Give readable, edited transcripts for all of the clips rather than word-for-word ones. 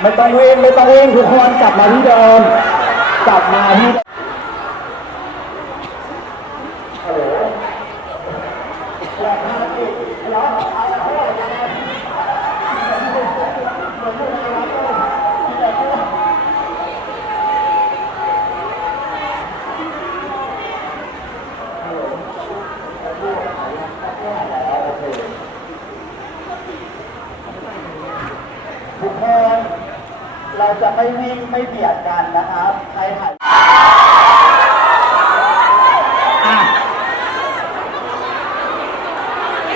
ไม่ต้องวิ่งไม่ต้องวิ่งทุกคนกลับมาที่เดิมกลับมาที่ฮัลโหลทุกคนเราจะไม่วิ่งไม่เบียดกันนะครับใครถ่าย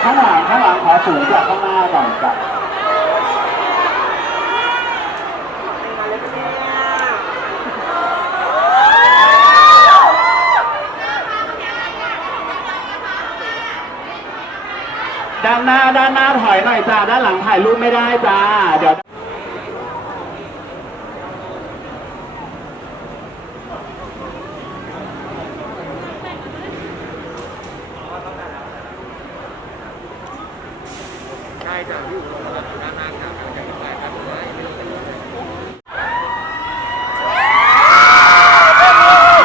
ข้างหลังขอสูงจากข้างหน้าหน่อยจ้ะด้านหน้าถอยหน่อยจ้าด้านหลังถ่ายรูปไม่ได้จ้าเดี๋ยวใช่จ้ะพี่อยู่ด้านหน้าครับอยากไปครับ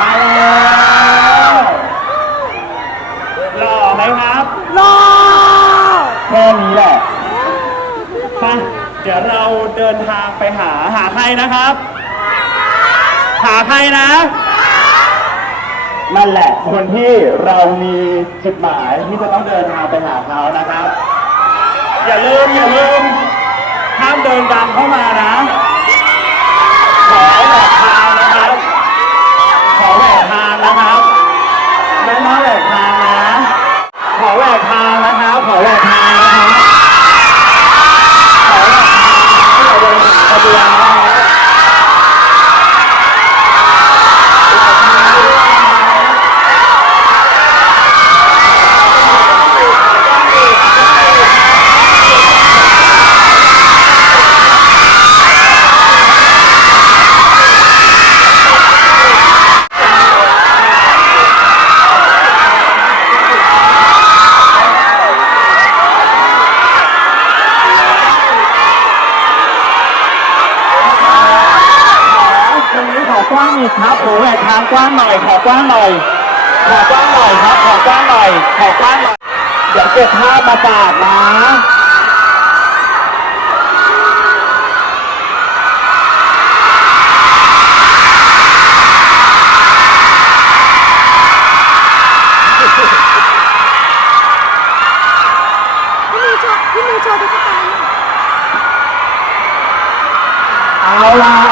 มาแล้วหล่อไหมครับหล่อแค่นี้แหละไปเดี๋ยวเราเดินทางไปหาใครนะครับหาใครนะนั่นแหละคนที่เรามีจุดหมายที่จะต้องเดินทางไปหาเขานะครับอย่าลืมห้ามเดินดังเข้ามานะขอแหวกทางนะครับขอแหวกทางนะครับไม่มาแหวกทางนะขอแหวกทางนะครับขอแหวกทางนะครับขอแหวกทางที่เราเดินขบวนนะครับกว้างอีกครับขอแหวกทางกว้างหน่อยขอกว้างหน่อยขอกว้างหน่อยครับขอกว้างหน่อยขอกว้างหน่อยเดี๋ยวเก็บภาพมาฝากนะพี่มีโชว์ตุ๊กตาเอาละ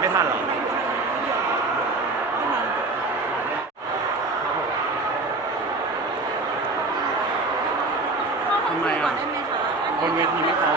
ไม่ทันหรอทำไมอ่ะบนเวทีไม่พอ